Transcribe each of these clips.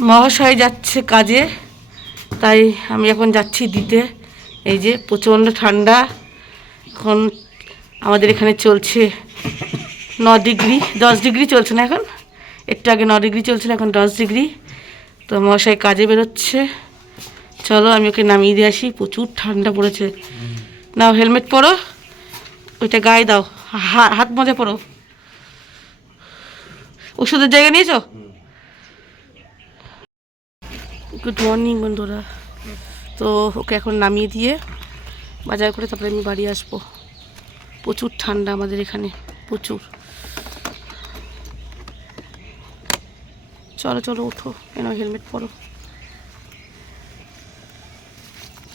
মহাশয় যাচ্ছে কাজে, তাই আমি এখন যাচ্ছি দিতে। এই যে প্রচণ্ড ঠান্ডা, এখন আমাদের এখানে চলছে ন ডিগ্রি, দশ ডিগ্রি চলছে না এখন? একটু আগে ন ডিগ্রি চলছিল এখন দশ ডিগ্রি। তো মহাশয় কাজে বেরোচ্ছে। চলো, আমি ওকে নামিয়ে দিয়ে আসি, প্রচুর ঠান্ডা পড়েছে। নাও, হেলমেট পরো, ওইটা গায়ে দাও হাত মজা পরো। ওষুধের জায়গা নিয়েছো? গুড মর্নিং বন্ধুরা। তো ওকে এখন নামিয়ে দিয়ে বাজার করে তারপরে আমি বাড়ি আসব। প্রচুর ঠান্ডা আমাদের এখানে, প্রচুর। চলো চলো, ওঠো কেন হেলমেট পরো।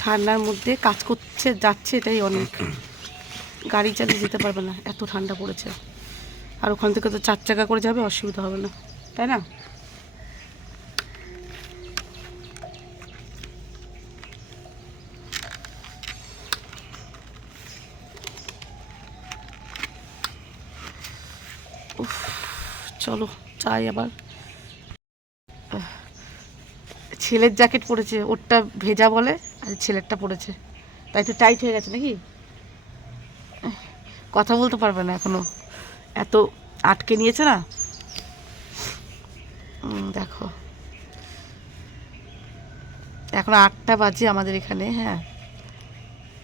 ঠান্ডার মধ্যে কাজ করছে, যাচ্ছে এটাই অনেক। গাড়ি চালিয়ে যেতে পারবে না, এত ঠান্ডা পড়েছে। আর ওখান থেকে তো চার চাকা করে যাবে, অসুবিধা হবে না। তাই না? চলো চাই আবার। ছেলের জ্যাকেট পরেছে, ওরটা ভেজা বলে, আর ছেলেরটা পরেছে। তাই তো টাইট হয়ে গেছে নাকি? কথা বলতে পারবে না এখনও। এত আটকে নিয়েছে না? দেখো। এখন আটটা বাজে আমাদের এখানে হ্যাঁ।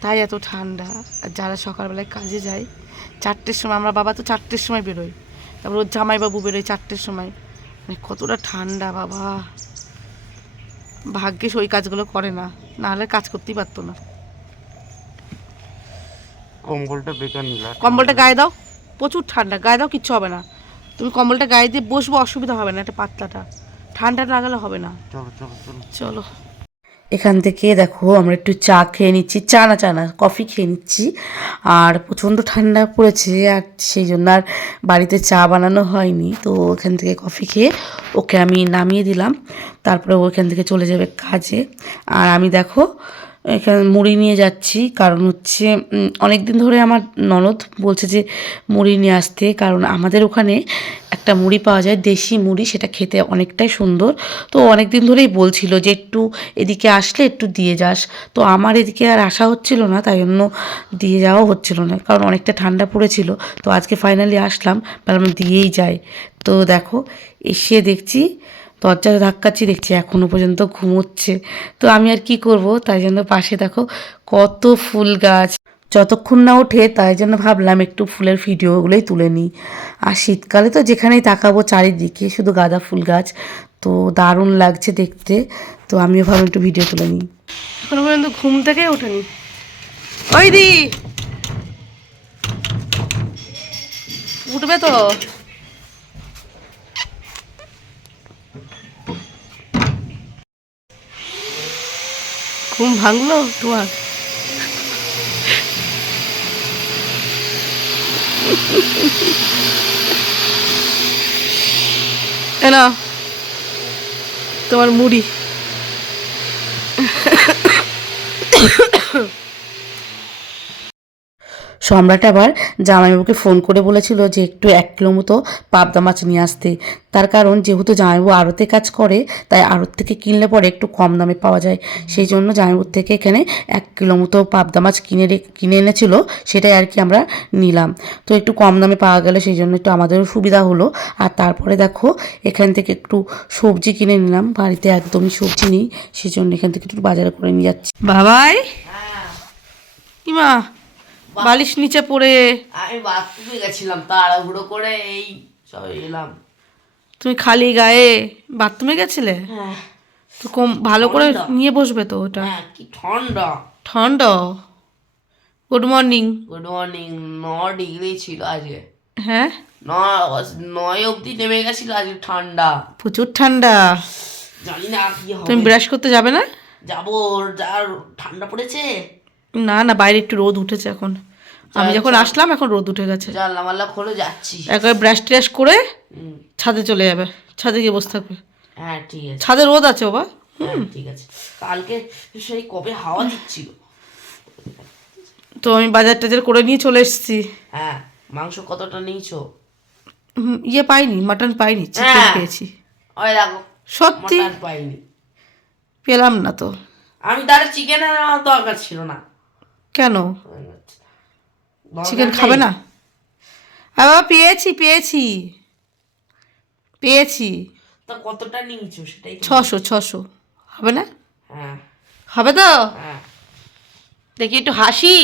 তাই এত ঠান্ডা। আর যারা সকালবেলায় কাজে যায়, চারটের সময়, আমরা বাবা তো চারটের সময় বেরোয়। তারপর ওর জামাইবাবু বেরোয় চারটের সময়। মানে কতটা ঠান্ডা বাবা। ভাগ্যিস ওই কাজগুলো করে না নাহলে কাজ করতেই পারতো না। কম্বলটা বেকার নিলা। কম্বলটা গায়ে দাও প্রচুর ঠান্ডা গায়ে দাও কিচ্ছু হবে না। তুমি কম্বলটা গায়ে দিয়ে বসবো অসুবিধা হবে না এটা পাতলাটা। ঠান্ডা লাগালে হবে না। চলো চলো চলো। চলো। এখান থেকে দেখো, আমরা একটু চা খেয়ে নিচ্ছি, চা না চা না, কফি খেয়ে নিচ্ছি। আর প্রচণ্ড ঠান্ডা পড়েছে, আর সেই জন্য আর বাড়িতে চা বানানো হয়নি। তো ওখান থেকে কফি খেয়ে ওকে আমি নামিয়ে দিলাম। তারপরে ওখান থেকে চলে যাবে কাজে। আর আমি দেখো এখানে মুড়ি নিয়ে যাচ্ছি। কারণ হচ্ছে অনেক দিন ধরে আমার ননদ বলছে যে, মুড়ি নিয়ে আসতে। কারণ আমাদের ওখানে একটা মুড়ি পাওয়া যায়, দেশি মুড়ি, সেটা খেতে অনেকটাই সুন্দর। তো অনেক দিন ধরেই বলছিল যে, একটু এদিকে আসলে একটু দিয়ে যাস। তো আমার এদিকে আর আসা হচ্ছিল না, তাই জন্য দিয়ে যাওয়া হচ্ছিল না। কারণ অনেকটা ঠান্ডা পড়েছিল। তো আজকে ফাইনালি আসলাম ভাবলাম দিয়েই যাই। তো দেখো, এসে দেখছি দরজাটা ধাক্কাচ্ছি, দেখছি এখনও পর্যন্ত ঘুমোচ্ছে। তো আমি আর কি করব? তাই জন্য পাশে দেখো কত ফুল গাছ। যতক্ষণ না ওঠে, তাই জন্য ভাবলাম একটু ফুলের ভিডিওগুলোই তুলে নিই। আর শীতকালে তো যেখানেই তাকাবো চারিদিকে শুধু গাঁদা ফুল গাছ। তো দারুণ লাগছে দেখতে। তো আমিও ভাবলাম একটু ভিডিও তুলে নিই। এখনও পর্যন্ত ঘুম থেকে ওঠেনি। ওই দি! উঠবে তো? ঘুম ভাঙলো তোমার না তোমার মুড়ি। সম্রাট আবার জামাইবাবুকে ফোন করে বলেছিল যে একটু এক কিলো মতো পাবদা মাছ নিয়ে আসতে। তার কারণ যেহেতু জামাইবাবু আড়তে কাজ করে তাই আড়ত থেকে কিনলে পরে একটু কম দামে পাওয়া যায়। সেই জন্য জামাইবাবুর থেকে এখানে এক কিলো মতো পাবদা মাছ কিনে রে- কিনে এনেছিল সেটাই আর কি আমরা নিলাম। তো একটু কম দামে পাওয়া গেল সেই জন্য একটু আমাদেরও সুবিধা হলো। আর তারপরে দেখো এখান থেকে একটু সবজি কিনে নিলাম। বাড়িতে একদমই সবজি নেই সেই জন্য এখান থেকে একটু বাজার করে নিয়ে যাচ্ছি। বাবাই! ইমা বালিশ নিচে পড়ে। আমি বাথরুমে গেছিলাম তাড়াহুড়ো করে এই সব এলাম। তুমি খালি গায়ে বাথরুমে গেছিলে? হ্যাঁ। তো কম ভালো করে নিয়ে বসবে তো ওটা? হ্যাঁ কি ঠান্ডা। ঠান্ডা? গুড মর্নিং গুড মর্নিং ন ডিগ্রি ছিল আজকে। হ্যাঁ? ন নয় অবধি নেমে গেছিল আজকে ঠান্ডা। প্রচুর ঠান্ডা। জানি না কি তুমি ব্রাশ করতে যাবে না? যাব যা ঠান্ডা পড়েছে। না না বাইরে একটু রোদ উঠেছে এখন। আমি যখন আসলাম এখন রোদ উঠে গেছে। জানলা মাল্লা খোলে যাচ্ছি। একবার ব্রাশ ট্রাশ করে হুম, ছাদে চলে যাবে। ছাদে গিয়ে বসে থাকবে। হ্যাঁ ঠিক আছে। ছাদে রোদ আছে বাবা। হ্যাঁ ঠিক আছে। কালকে সেই কবে হাওয়া দিচ্ছিল? তো আমি বাজার টাজার করে নিয়ে চলে এসেছি। হ্যাঁ মাংস কতটা নিয়েছো? ইয়ে পাইনি মাটন পাইনি চিকেন হ্যাঁ। পেয়েছি। ওই দেখো সত্যি? পাইনি। পেলাম না তো। আমি তাহলে চিকেন আনার দরকার ছিল না। কেন? চিকেন খাবে না? বাবা পেয়েছি পেয়েছি। পেয়েছি। তা কতটা নিয়েছো সেটাই ছশো ছশো। হবে না? হ্যাঁ। হবে তো? হ্যাঁ। দেখি একটু হাসি।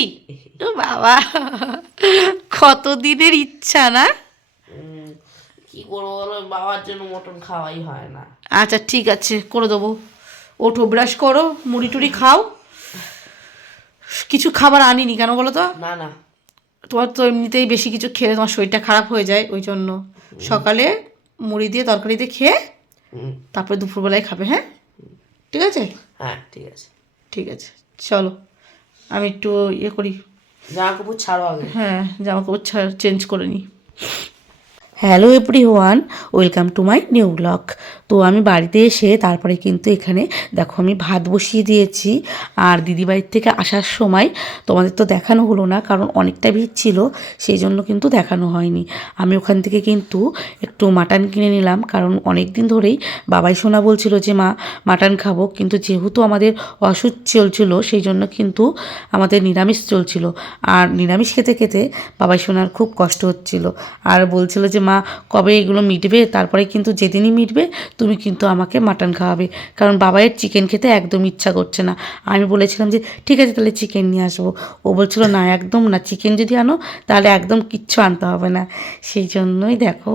বাবা কত দিনের ইচ্ছা না? কি করব বলো বাবার জন্য মটন খাওয়াই হয় না। আচ্ছা ঠিক আছে করে দেবো। ওঠো ব্রাশ করো মুড়ি টুড়ি খাও। কিছু খাবার আনিনি কেন বলো তো? না না। তোমার তো এমনিতেই বেশি কিছু খেলে তোমার শরীরটা খারাপ হয়ে যায় ওই জন্য। সকালে মুড়ি দিয়ে তরকারি দিয়ে খেয়ে তারপরে দুপুরবেলায় খাবে হ্যাঁ? ঠিক আছে? হ্যাঁ ঠিক আছে। ঠিক আছে চলো। আমি একটু ইয়ে করি। জামা কাপড় ছাড়ো আগে। হ্যাঁ জামা কাপড় ছাড় চেঞ্জ করে নিই hello everyone welcome to my new blog তো আমি বাড়িতে এসে তারপরে কিন্তু এখানে দেখো আমি ভাত বসিয়ে দিয়েছি। আর দিদিবাড়ির থেকে আসার সময় তোমাদের তো দেখানো হলো না, কারণ অনেকটা ভিড় ছিল, সেই জন্য কিন্তু দেখানো হয়নি। আমি ওখান থেকে কিন্তু একটু মাটন কিনে নিলাম, কারণ অনেক দিন ধরেই বাবাই সোনা বলছিল যে, মা, মাটন খাব। কিন্তু যেহেতু আমাদের অসুখ চলছিল, সেই জন্য কিন্তু আমাদের নিরামিষ চলছিল। আর নিরামিষ খেতে খেতে বাবাই সোনার খুব কষ্ট হচ্ছিল। আর বলছিল যে মা কবে এগুলো মিটবে? তারপরে কিন্তু যেদিনই মিটবে, তুমি কিন্তু আমাকে মাটন খাওয়াবে। কারণ বাবাইয়ের চিকেন খেতে একদম ইচ্ছা করছে না। আমি বলেছিলাম যে, ঠিক আছে, তাহলে চিকেন নিয়ে আসব। ও বলছিল, না, একদম না। চিকেন যদি আনো, তাহলে একদম কিচ্ছু আনতে হবে না। সেই জন্যই দেখো,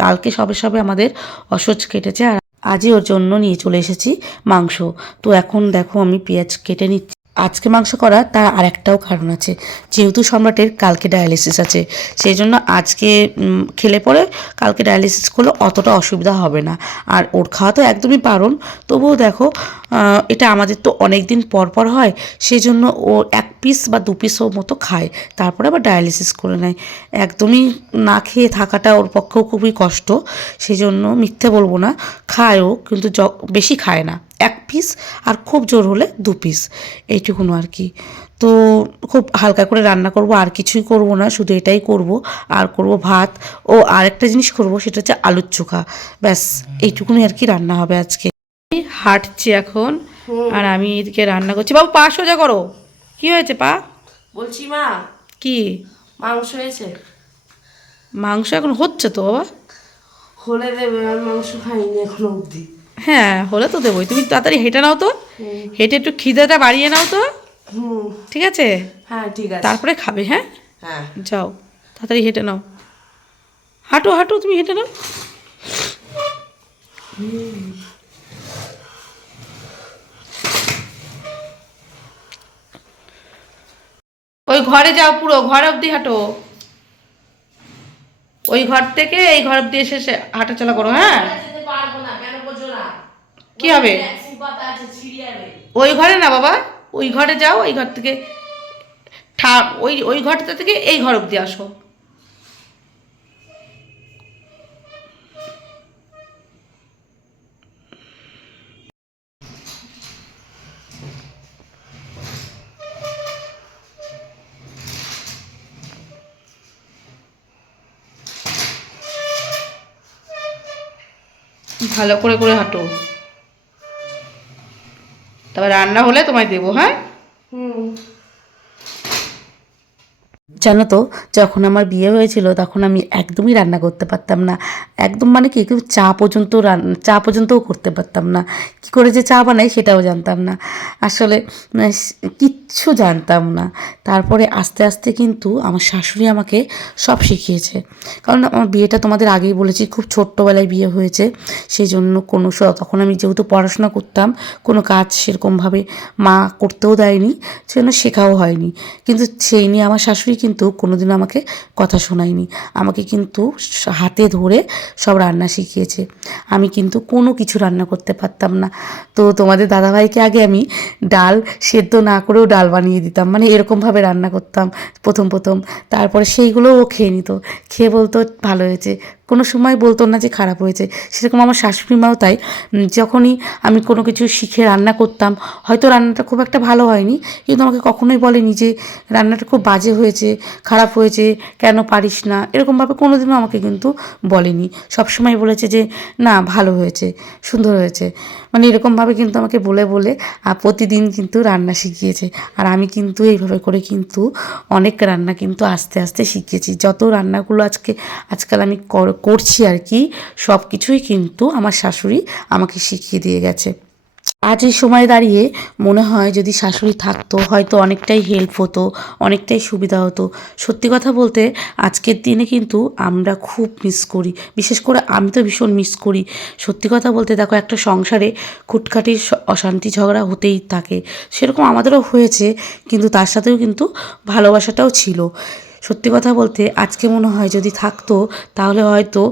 কালকে সবে সবে আমাদের অসহ্য কেটেছে আর আজই ওর জন্য নিয়ে চলে এসেছি মাংস। তো এখন দেখো, আমি পেঁয়াজ কেটে নিচ্ছি। আজকে মাংস করা তার আরেকটাও কারণ আছে। যেহেতু সম্রাটের কালকে ডায়ালিসিস আছে সেই জন্য আজকে খেলে পরে কালকে ডায়ালিসিস করলে অতটা অসুবিধা হবে না। আর ওর খাওয়া তো একদমই বারণ তবুও দেখো এটা আমাদের তো অনেক দিন পর পর হয় সেই জন্য ও এক পিস বা দু পিসও মতো খায়। তারপরে আবার ডায়ালিসিস করে নেয়। একদমই না খেয়ে থাকাটা ওর পক্ষেও খুবই কষ্ট। সেই জন্য মিথ্যে বলব না, খায়ও, কিন্তু বেশি খায় না। এক পিস আর খুব জোর হলে দু পিস এইটুকুনো আর কি। তো খুব হালকা করে রান্না করব আর কিছুই করব না শুধু এটাই করব। আর করব ভাত। ও আরেকটা জিনিস করব সেটা হচ্ছে আলুর চোখা। ব্যাস এইটুকুনি আর কি রান্না হবে আজকে। হাঁটছি এখন আর আমি এদিকে রান্না করছি। বাবু পা সোজা করো। কি হয়েছে পা? বলছি মা। কি? মাংস হয়েছে। মাংস এখন হচ্ছে তো বাবা? হলে দেবে আর মাংস খাইনি এখনও অবধি। হ্যাঁ হলে তো দেবোই। তুমি তাড়াতাড়ি হেঁটে নাও তো। হেঁটে একটু খিদেটা বাড়িয়ে নাও তো। ঠিক আছে? হ্যাঁ ঠিক আছে। তারপরে খাবে হ্যাঁ? হ্যাঁ। যাও তাড়াতাড়ি হেঁটে নাও। হাঁটো হাঁটো তুমি হেঁটে নাও। ওই ঘরে যাও পুরো ঘর অবধি হাঁটো। ওই ঘর থেকে এই ঘর অবধি এসে এসে হাঁটাচলা করো হ্যাঁ যেতে পারব না কেন বোঝো না কি হবে? ওই ঘরে না বাবা, ওই ঘরে যাও, ওই ঘর থেকে ঠা, ওই ওই ঘরটা থেকে এই ঘর অবধি আসো। ভালো করে করে হাঁটো। তবে রান্না হলে তোমায় দেবো হ্যাঁ হুম জানো তো, যখন আমার বিয়ে হয়েছিল তখন আমি একদমই রান্না করতে পারতাম না। একদম মানে কি, কেউ চা পর্যন্ত রান্না চা পর্যন্তও করতে পারতাম না। কি করে যে চা বানাই সেটাও জানতাম না। আসলে কিচ্ছু জানতাম না। তারপরে আস্তে আস্তে কিন্তু আমার শাশুড়ি আমাকে সব শিখিয়েছে। কারণ আমার বিয়েটা তোমাদের আগেই বলেছি, খুব ছোট্টবেলায় বিয়ে হয়েছে। সেই জন্য কোনো তখন আমি যেহেতু পড়াশোনা করতাম, কোনো কাজ সেরকমভাবে মা করতেও দেয়নি, সেজন্য শেখাও হয়নি। কিন্তু সেই নিয়ে আমার শাশুড়ি কিন্তু কোনোদিনও আমাকে কথা শোনায়নি। আমাকে কিন্তু হাতে ধরে সব রান্না শিখিয়েছে। আমি কিন্তু কোনো কিছু রান্না করতে পারতাম না। তো তোমাদের দাদাভাইকে আগে আমি ডাল সেদ্ধ না করেও ডাল বানিয়ে দিতাম। মানে এরকমভাবে রান্না করতাম প্রথম প্রথম। তারপরে সেইগুলোও খেয়ে নিত। খেয়ে বলতো, ভালো হয়েছে। কোনো সময় বলতো না যে খারাপ হয়েছে। সেরকম আমার শাশুড়ি মাও তাই যখনই আমি কোনো কিছু শিখে রান্না করতাম, হয়তো রান্নাটা খুব একটা ভালো হয়নি, কিন্তু আমাকে কখনোই বলেনি যে রান্নাটা খুব বাজে হয়েছে, খারাপ হয়েছে, কেন পারিস না, এরকমভাবে কোনো দিনও আমাকে কিন্তু বলেনি। সবসময় বলেছে যে, না, ভালো হয়েছে, সুন্দর হয়েছে। মানে এরকমভাবে কিন্তু আমাকে বলে বলে প্রতিদিন কিন্তু রান্না শিখিয়েছে। আর আমি কিন্তু এইভাবে করে কিন্তু অনেক রান্না কিন্তু আস্তে আস্তে শিখেছি যত রান্নাগুলো আজকে, আজকাল আমি কর- করছি আর কি সব কিছুই কিন্তু আমার শাশুড়ি আমাকে শিখিয়ে দিয়ে গেছে। আজ এই সময় দাঁড়িয়ে মনে হয় যদি শাশুড়ি থাকতো, হয়তো অনেকটাই হেল্প হতো, অনেকটাই সুবিধা হতো। সত্যি কথা বলতে, আজকের দিনে কিন্তু আমরা খুব মিস করি। বিশেষ করে আমি তো ভীষণ মিস করি। সত্যি কথা বলতে দেখো, একটা সংসারে খুটখাটির অশান্তি ঝগড়া হতেই থাকে। সেরকম আমাদেরও হয়েছে, কিন্তু তার সাথেও কিন্তু ভালোবাসাটাও ছিল। সত্যি কথা বলতে আজকে মনে হয় যদি থাকতো, তাহলে হয়তো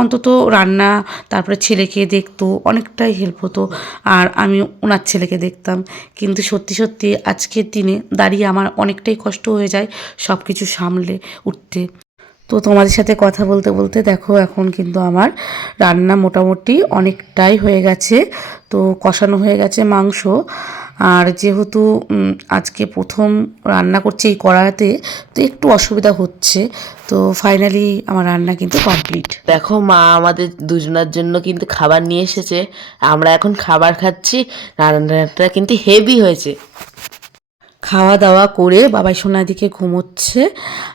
অন্তত রান্না, তারপরে ছেলেকে দেখতো, অনেকটাই হেল্প হতো, আর আমি ওনার ছেলেকে দেখতাম। কিন্তু সত্যি সত্যি আজকের দিনে দাঁড়িয়ে আমার অনেকটাই কষ্ট হয়ে যায় সব কিছু সামলে উঠতে। তো তোমাদের সাথে কথা বলতে বলতে দেখো, এখন কিন্তু আমার রান্না মোটামুটি অনেকটাই হয়ে গেছে। তো কষানো হয়ে গেছে মাংস। আর যেহেতু আজকে প্রথম রান্না করছি এই কড়াতে তো একটু অসুবিধা হচ্ছে। তো ফাইনালি আমার রান্না কিন্তু কমপ্লিট দেখো মা, আমাদের দুজনার জন্য কিন্তু খাবার নিয়ে এসেছে। আমরা এখন খাবার খাচ্ছি, রান্নাটা কিন্তু হেভি হয়েছে। খাওয়া দাওয়া করে বাবাই সোনার দিকে ঘুমোচ্ছে।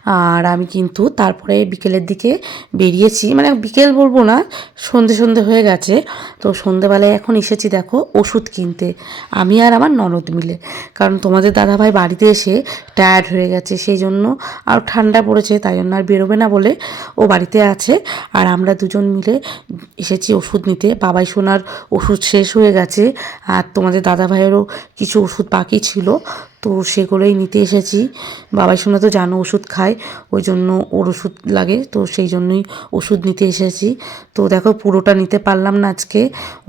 আর আমি কিন্তু তারপরে বিকেলের দিকে বেরিয়েছি। মানে বিকেল বলব না, সন্ধে সন্ধে হয়ে গেছে। তো সন্ধেবেলায় এখন এসেছি দেখো ওষুধ কিনতে। আমি আর আমার ননদ মিলে। কারণ তোমাদের দাদাভাই বাড়িতে এসে টায়ার্ড হয়ে গেছে, সেই জন্য আর ঠান্ডা পড়েছে, তাই জন্য আর বেরোবে না বলে ও বাড়িতে আছে। আর আমরা দুজন মিলে এসেছি ওষুধ নিতে। বাবাই সোনার ওষুধ শেষ হয়ে গেছে। আর তোমাদের দাদা ভাইয়েরও কিছু ওষুধ বাকি ছিল। তো সেগুলোই নিতে এসেছি। বাবাই সোনা তো জানো ওষুধ খায়, ওই জন্য ওর ওষুধ লাগে, তো সেই জন্যই ওষুধ নিতে এসেছি। তো দেখো পুরোটা নিতে পারলাম না আজকে।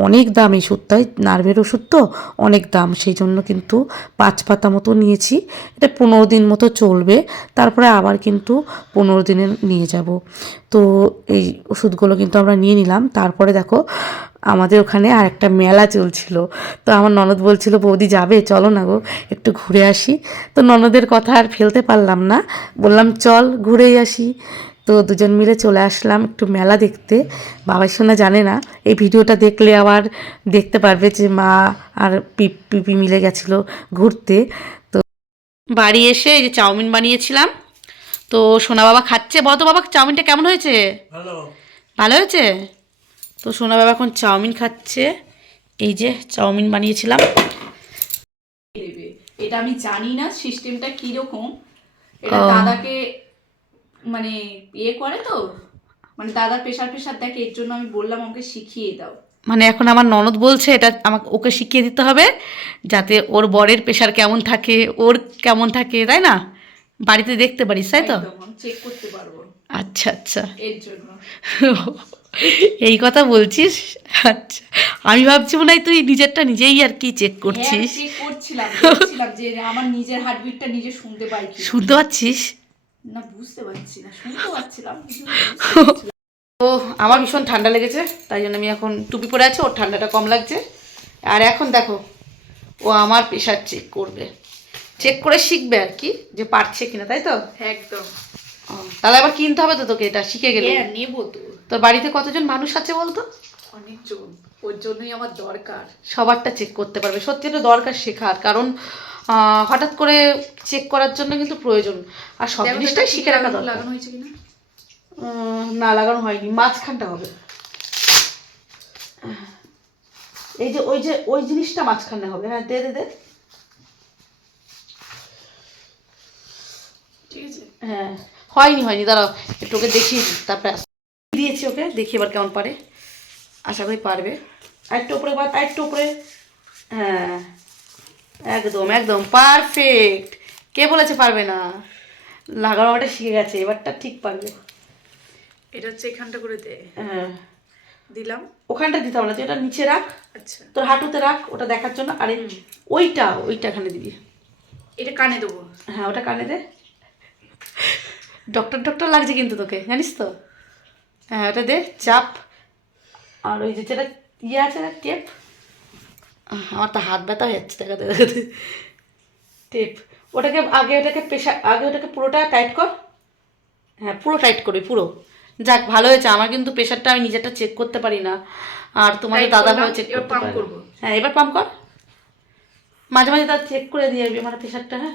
অনেক দাম এই ওষুধটাই নার্ভের ওষুধ তো অনেক দাম, সেই জন্য কিন্তু পাঁচ পাতা মতো নিয়েছি। এটা পনেরো দিন মতো চলবে, তারপরে আবার কিন্তু পনেরো দিনে নিয়ে যাব। তো এই ওষুধগুলো কিন্তু আমরা নিয়ে নিলাম। তারপরে দেখো আমাদের ওখানে আর একটা মেলা চলছিল। তো আমার ননদ বলছিল বৌদি যাবে? চলো না গো একটু ঘুরে আসি। তো ননদের কথা আর ফেলতে পারলাম না। বললাম চল ঘুরেই আসি। তো দুজন মিলে চলে আসলাম একটু মেলা দেখতে। বাবাই সোনা জানে না এই ভিডিওটা দেখলে আবার দেখতে পারবে যে মা আর পিপ- পিপি মিলে গেছিল ঘুরতে। তো বাড়ি এসে এই যে চাউমিন বানিয়েছিলাম। তো সোনা বাবা খাচ্ছে। বলো তো বাবা চাউমিনটা কেমন হয়েছে? ভালো। ভালো হয়েছে? তো সোনা বাবা এখন চাউমিন খাচ্ছে। এই যে চাউমিন বানিয়েছিলাম। এটা আমি জানি না সিস্টেমটা কীরকম। এটা দাদাকে মানে ইয়ে করে তো। মানে দাদা প্রেশার প্রেশার দেখে এর জন্য আমি বললাম আমাকে শিখিয়ে দাও। মানে এখন আমার ননদ বলছে এটা আমাকে ওকে শিখিয়ে দিতে হবে যাতে ওর বরের প্রেশার কেমন থাকে ওর কেমন থাকে তাই না? বাড়িতে দেখতে পারিস তাই তো? চেক করতে পারব। আচ্ছা আচ্ছা। এর জন্য। এই কথা বলছিস? আচ্ছা। আমি ভাবছি মনে হয় তুই নিজেরটা নিজেই আর কি চেক করছিস। চেক করছিলাম যে আমার নিজের হার্টবিটটা নিজে শুনতে পাই শুনতে পাচ্ছিস? না বুঝতে পারছি না শুনতে পাচ্ছিলাম। তো আমার ভীষণ ঠান্ডা লেগেছে তাই জন্য আমি এখন টুপি পরে আছি ওর ঠান্ডাটা কম লাগছে। আর এখন দেখো ও আমার প্রেশার চেক করবে। চেক করে শিখবে আর কি যে পারছে কিনা তাই তো? একদম। তাহলে আবার কিনতে হবে তো তোকে এটা শিখে গেলে। হ্যাঁ নেব তো। তোর বাড়িতে কতজন মানুষ আছে বলতো? অনেকজন। ওর জন্যই আমার দরকার। সবারটা চেক করতে পারবে। সত্যি এটা দরকার শেখার কারণ হঠাৎ করে চেক করার জন্য কিন্তু প্রয়োজন। আর সব জিনিসটাই শিখে রাখা দরকার। লাগানো হয়েছে কিনা? না লাগানো হয়নি। মাঝখানটা হবে। এই যে ওই যে ওই জিনিসটা মাঝখানে হবে। হ্যাঁ দে দে দে। হ্যাঁ। হয়নি হয়নি। দাঁড়াও একটু ওকে দেখিয়ে দিই। তারপরে দিয়েছি ওকে দেখি এবার কেমন পারে। আশা করি পারবে। আর একটু উপরে বা একটু উপরে। হ্যাঁ একদম একদম পারফেক্ট কে বলেছে পারবে না? লাগানোটা শিখে গেছে এবারটা ঠিক পারবে। এটা হচ্ছে এখানটা করে দে। হ্যাঁ। দিলাম। ওখানটা দিতে হবে না তুই এটা নিচে রাখ। আচ্ছা। তোর হাঁটুতে রাখ ওটা দেখার জন্য। আরে ওইটা ওইটা এখানে দিবি। এটা কানে দেবো। হ্যাঁ ওটা কানে দে। ডক্টর ডক্টর লাগছে কিন্তু তোকে জানিস তো? হ্যাঁ ওটা দে চাপ। আর ওই যে যেটা ইয়ে আছে না টেপ? আমার তো হাত ব্যথা হয়ে যাচ্ছে দেখাতে দেখাতে। টেপ। ওটাকে আগে ওটাকে প্রেশার আগে ওটাকে পুরোটা টাইট কর। হ্যাঁ পুরো টাইট করবি পুরো। যাক ভালো হয়েছে। আমার কিন্তু প্রেশারটা আমি নিজেরটা চেক করতে পারি না। আর তোমাদের Tight দাদা ভাই চেক করতে pump করব। হ্যাঁ এবার পাম্প কর। মাঝে মাঝে তার চেক করে দিয়ে যাবি আমার প্রেশারটা হ্যাঁ?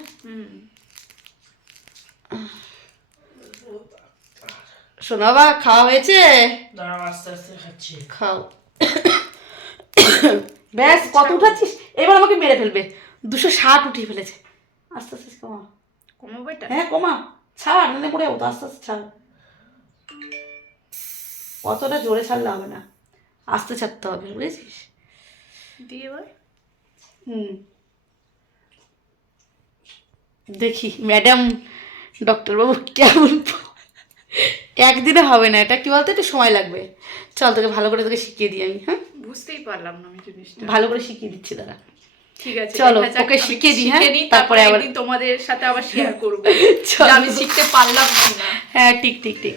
হুম শোনো বাবা খাওয়া হয়েছে? আস্তে আস্তে খাচ্ছি। খাও। ব্যাস কত উঠাচ্ছিস? এবার আমাকে মেরে ফেলবে। দুশো ষাট উঠিয়ে ফেলেছে। আস্তে আস্তে কমা। কমাবো এটা? হ্যাঁ কমা। ছাড় নাহলে পড়ে যাব তো। আস্তে আস্তে ছাড়। অতটা জোরে ছাড়লে হবে না। আস্তে ছাড়তে হবে বুঝেছিস? দিয়ে এবার হুম। দেখি ম্যাডাম ডক্টরবাবু কেমন একদিনে হবে না এটা কি বলতো? একটু সময় লাগবে। চল তোকে ভালো করে তোকে শিখিয়ে দিই আমি হ্যাঁ? বুঝতেই পারলাম না আমি জিনিসটা। ভালো করে শিখিয়ে দিচ্ছি দাদা ঠিক আছে চলো, ওকে শিখিয়ে দিই, হ্যাঁ? তারপরে আবার- তোমাদের সাথে আবার শেয়ার করব। চলো। আমি শিখতে পারলাম না। হ্যাঁ ঠিক ঠিক ঠিক।